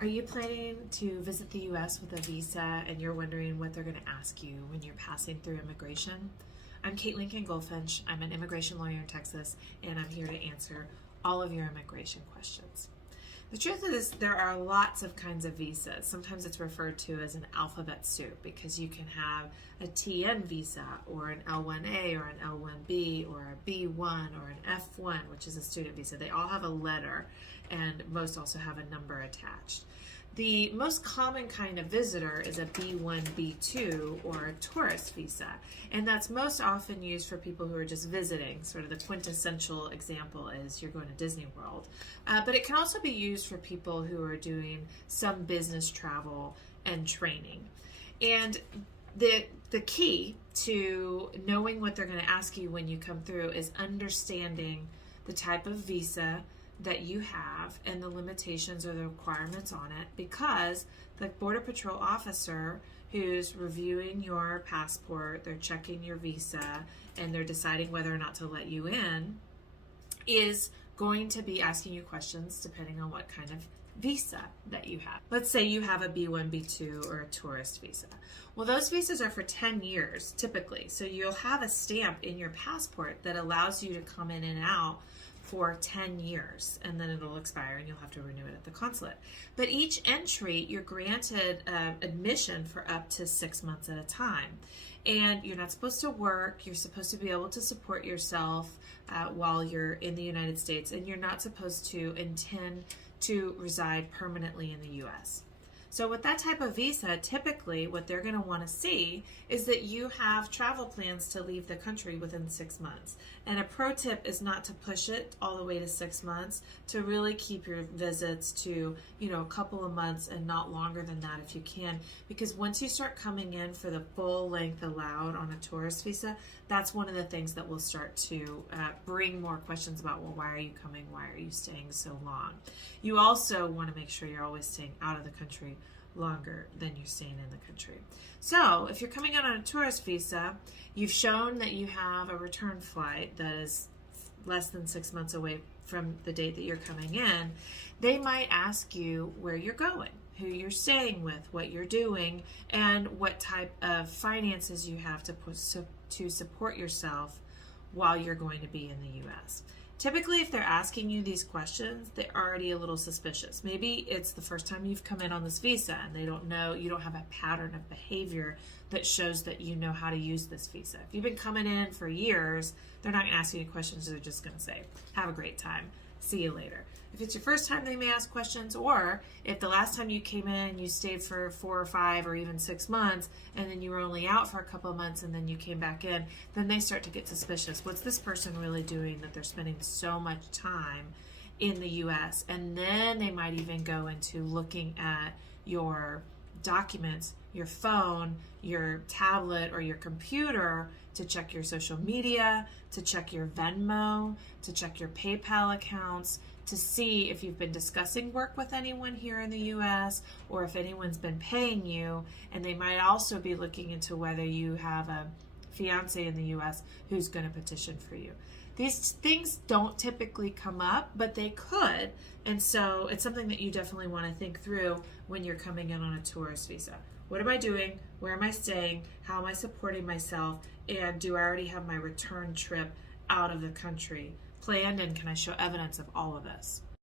Are you planning to visit the U.S. with a visa and you're wondering what they're going to ask you when you're passing through immigration? I'm Kate Lincoln-Goldfinch. I'm an immigration lawyer in Texas, and I'm here to answer all of your immigration questions. The truth is, there are lots of kinds of visas. Sometimes it's referred to as an alphabet soup because you can have a TN visa or an L1A or an L1B or a B1 or an F1, which is a student visa. They all have a letter, and most also have a number attached. The most common kind of visitor is a B1, B2, or a tourist visa, and that's most often used for people who are just visiting. Sort of the quintessential example is you're going to Disneyworld, but it can also be used for people who are doing some business travel and training. And the key to knowing what they're going to ask you when you come through is understanding the type of visa that you have and the limitations or the requirements on it, because the Border Patrol officer who's reviewing your passport, they're checking your visa, and they're deciding whether or not to let you in, is going to be asking you questions depending on what kind of visa that you have. Let's say you have a B1, B2, or a tourist visa. Well, those visas are for 10 years typically, so you'll have a stamp in your passport that allows you to come in and out for 10 years, and then it'll expire and you'll have to renew it at the consulate. But each entry, you're granted admission for up to 6 months at a time. And you're not supposed to work, you're supposed to be able to support yourself while you're in the United States, and you're not supposed to intend to reside permanently in the U.S. So with that type of visa, typically what they're going to want to see is that you have travel plans to leave the country within 6 months. And a pro tip is not to push it all the way to 6 months, to really keep your visits to, a couple of months and not longer than that if you can. Because once you start coming in for the full length allowed on a tourist visa, that's one of the things that will start to bring more questions about, well, why are you coming? Why are you staying so long? You also want to make sure you're always staying out of the country longer than you're staying in the country. So if you're coming in on a tourist visa, you've shown that you have a return flight that is less than 6 months away from the date that you're coming in. They might ask you where you're going, who you're staying with, what you're doing, and what type of finances you have to support yourself while you're going to be in the U.S. Typically, if they're asking you these questions, they're already a little suspicious. Maybe it's the first time you've come in on this visa and they don't know, you don't have a pattern of behavior that shows that you know how to use this visa. If you've been coming in for years, they're not going to ask you any questions. They're just going to say, have a great time. See you later. If it's your first time, they may ask questions, or if the last time you came in, you stayed for 4 or 5 or even 6 months, and then you were only out for a couple of months and then you came back in, then they start to get suspicious. What's this person really doing that they're spending so much time in the U.S.? And then they might even go into looking at your documents, your phone, your tablet, or your computer to check your social media, to check your Venmo, to check your PayPal accounts, to see if you've been discussing work with anyone here in the U.S. or if anyone's been paying you. And they might also be looking into whether you have a fiance in the U.S. who's going to petition for you. These things don't typically come up, but they could. And so it's something that you definitely want to think through when you're coming in on a tourist visa. What am I doing? Where am I staying? How am I supporting myself? And do I already have my return trip out of the country planned, and can I show evidence of all of this?